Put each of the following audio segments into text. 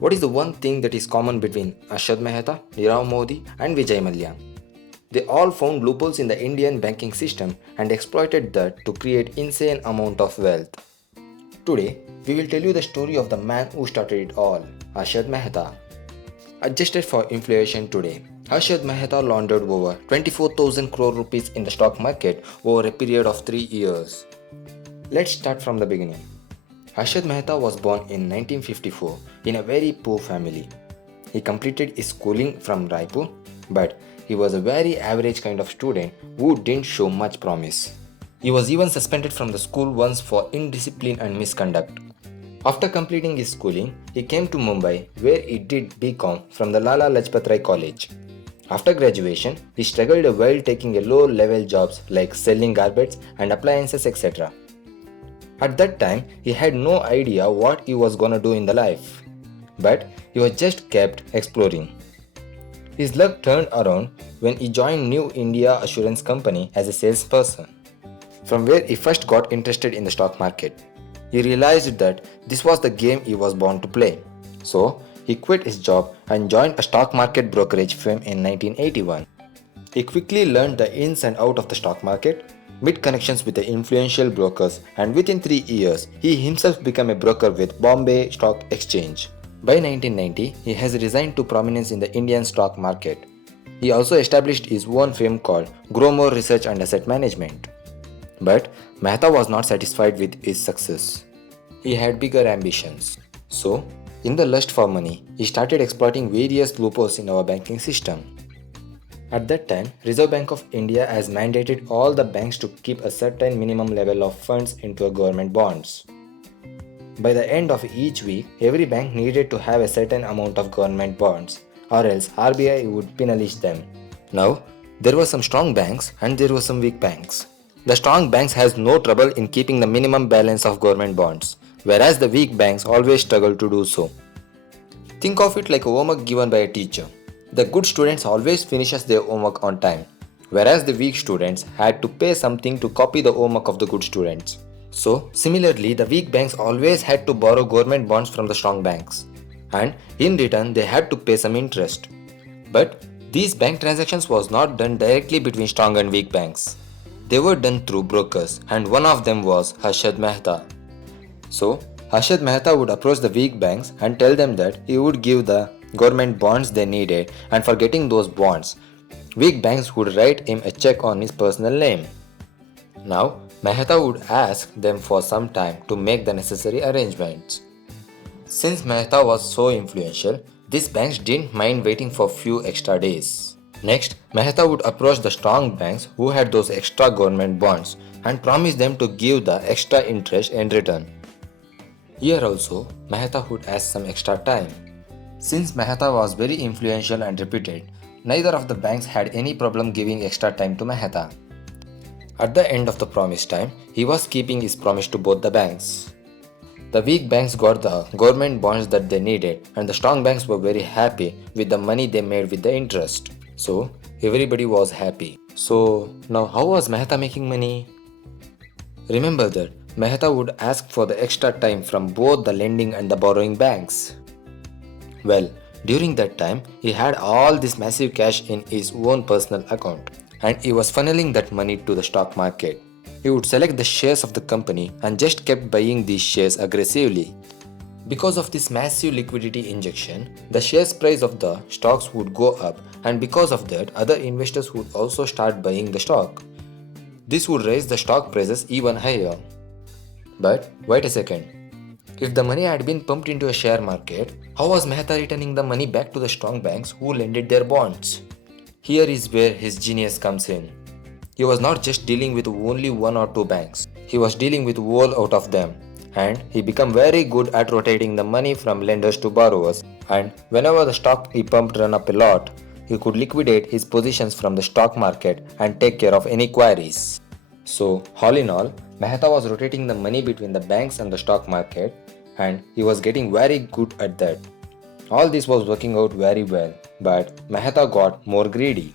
What is the one thing that is common between Harshad Mehta, Nirav Modi, and Vijay Mallya? They all found loopholes in the Indian banking system and exploited that to create insane amount of wealth. Today, we will tell you the story of the man who started it all, Harshad Mehta. Adjusted for inflation today, Harshad Mehta laundered over 24,000 crore rupees in the stock market over a period of 3 years. Let's start from the beginning. Harshad Mehta was born in 1954 in a very poor family. He completed his schooling from Raipur, but he was a very average kind of student who didn't show much promise. He was even suspended from the school once for indiscipline and misconduct. After completing his schooling, he came to Mumbai where he did BCom from the Lala Lajpat Rai College. After graduation, he struggled while taking a low-level jobs like selling garbage and appliances etc. At that time, he had no idea what he was gonna do in the life. But he was just kept exploring. His luck turned around when he joined New India Assurance Company as a salesperson, from where he first got interested in the stock market. He realized that this was the game he was born to play. So, he quit his job and joined a stock market brokerage firm in 1981. He quickly learned the ins and outs of the stock market, made connections with the influential brokers, and within 3 years, he himself became a broker with Bombay Stock Exchange. By 1990, he has resigned to prominence in the Indian stock market. He also established his own firm called Growmore Research and Asset Management. But Mehta was not satisfied with his success. He had bigger ambitions. So, in the lust for money, he started exploiting various loopholes in our banking system. At that time, Reserve Bank of India has mandated all the banks to keep a certain minimum level of funds into a government bonds. By the end of each week, every bank needed to have a certain amount of government bonds, or else RBI would penalize them. Now, there were some strong banks and there were some weak banks. The strong banks has no trouble in keeping the minimum balance of government bonds, whereas the weak banks always struggle to do so. Think of it like a homework given by a teacher. The good students always finishes their homework on time, whereas the weak students had to pay something to copy the homework of the good students. So, similarly, the weak banks always had to borrow government bonds from the strong banks, and in return they had to pay some interest. But these bank transactions was not done directly between strong and weak banks. They were done through brokers, and one of them was Harshad Mehta. So, Harshad Mehta would approach the weak banks and tell them that he would give the government bonds they needed, and for getting those bonds, weak banks would write him a check on his personal name. Now, Mehta would ask them for some time to make the necessary arrangements. Since Mehta was so influential, these banks didn't mind waiting for few extra days. Next, Mehta would approach the strong banks who had those extra government bonds and promise them to give the extra interest in return. Here also, Mehta would ask some extra time. Since Mehta was very influential and reputed, neither of the banks had any problem giving extra time to Mehta. At the end of the promised time, he was keeping his promise to both the banks. The weak banks got the government bonds that they needed, and the strong banks were very happy with the money they made with the interest. So, everybody was happy. So, now how was Mehta making money? Remember that Mehta would ask for the extra time from both the lending and the borrowing banks. Well, during that time, he had all this massive cash in his own personal account, and he was funneling that money to the stock market. He would select the shares of the company and just kept buying these shares aggressively. Because of this massive liquidity injection, the shares price of the stocks would go up, and because of that, other investors would also start buying the stock. This would raise the stock prices even higher. But wait a second. If the money had been pumped into a share market, how was Mehta returning the money back to the strong banks who lended their bonds? Here is where his genius comes in. He was not just dealing with only one or two banks. He was dealing with all out of them. And he became very good at rotating the money from lenders to borrowers, and whenever the stock he pumped ran up a lot, he could liquidate his positions from the stock market and take care of any queries. So, all in all, Mehta was rotating the money between the banks and the stock market, and he was getting very good at that. All this was working out very well, but Mehta got more greedy.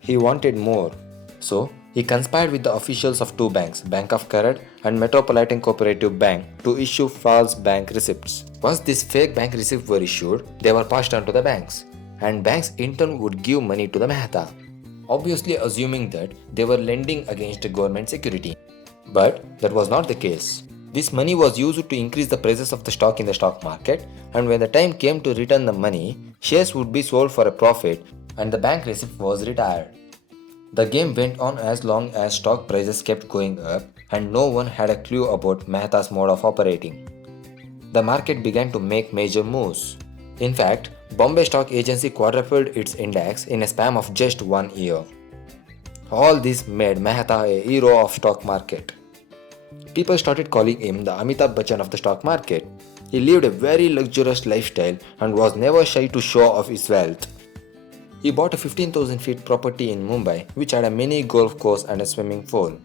He wanted more. So, He conspired with the officials of two banks, Bank of Karad and Metropolitan Cooperative Bank, to issue false bank receipts. Once these fake bank receipts were issued, they were passed on to the banks, and banks in turn would give money to the Mehta, obviously assuming that they were lending against government security. But that was not the case. This money was used to increase the prices of the stock in the stock market, and when the time came to return the money, shares would be sold for a profit and the bank receipt was retired. The game went on as long as stock prices kept going up and no one had a clue about Mehta's mode of operating. The market began to make major moves. In fact, Bombay Stock Agency quadrupled its index in a span of just 1 year. All this made Mehta a hero of stock market. People started calling him the Amitabh Bachchan of the stock market. He lived a very luxurious lifestyle and was never shy to show off his wealth. He bought a 15,000 feet property in Mumbai which had a mini golf course and a swimming pool.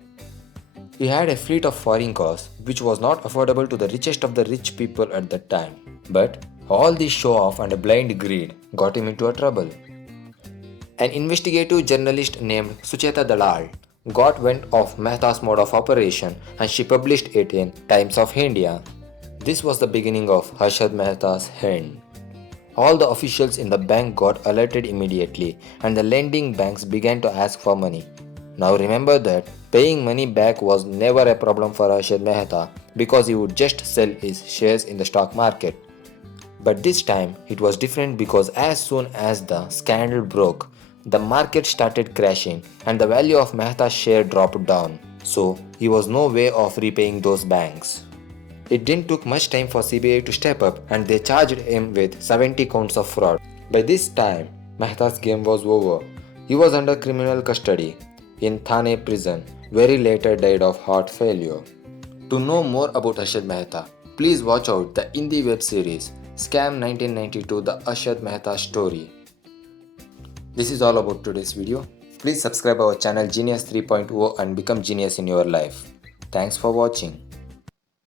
He had a fleet of foreign cars which was not affordable to the richest of the rich people at that time. But all this show off and a blind greed got him into a trouble. An investigative journalist named Sucheta Dalal got wind of Mehta's mode of operation and she published it in Times of India. This was the beginning of Harshad Mehta's end. All the officials in the bank got alerted immediately and the lending banks began to ask for money. Now remember that paying money back was never a problem for Harshad Mehta because he would just sell his shares in the stock market. But this time it was different because as soon as the scandal broke, the market started crashing and the value of Mehta's share dropped down. So he was no way of repaying those banks. It didn't take much time for CBI to step up and they charged him with 70 counts of fraud. By this time, Mehta's game was over. He was under criminal custody in Thane prison, where he later died of heart failure. To know more about Harshad Mehta, please watch out the Hindi web series Scam 1992 The Harshad Mehta Story. This is all about today's video. Please subscribe our channel Genius 3.0 and become genius in your life. Thanks for watching.